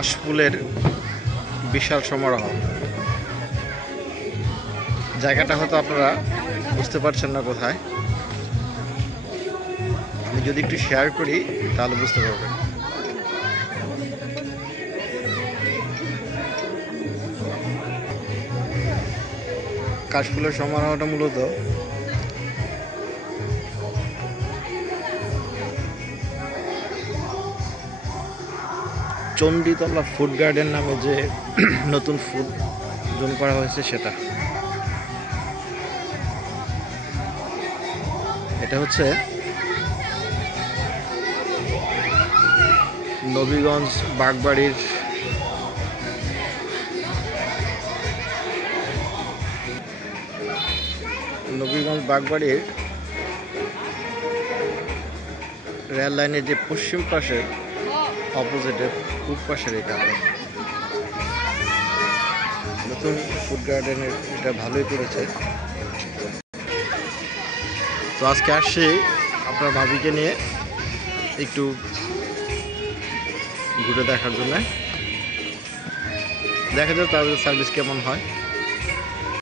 কাশফুলের বিশাল সমারোহ। জায়গাটা হয়তো আপনারা বুঝতে পারছেন না কোথায়। আমি যদি একটু শেয়ার করি তাহলে বুঝতে পারবেন। কাশফুলের সমারোহটা মূলত চণ্ডীতলা ফুড গার্ডেন নামে যে নতুন ফুড জোন করা হয়েছে সেটা। এটা হচ্ছে নবীগঞ্জ বাগবাড়ির রেল লাইনের যে পশ্চিম পাশের অপোজিটে পূব পাশের এটা নতুন ফুড গার্ডেনের এটা ভালোই করেছে। তো আজকে আসছি আপনার ভাবিকে নিয়ে একটু ঘুরে দেখার জন্য। দেখা যাক তাদের সার্ভিস কেমন হয়।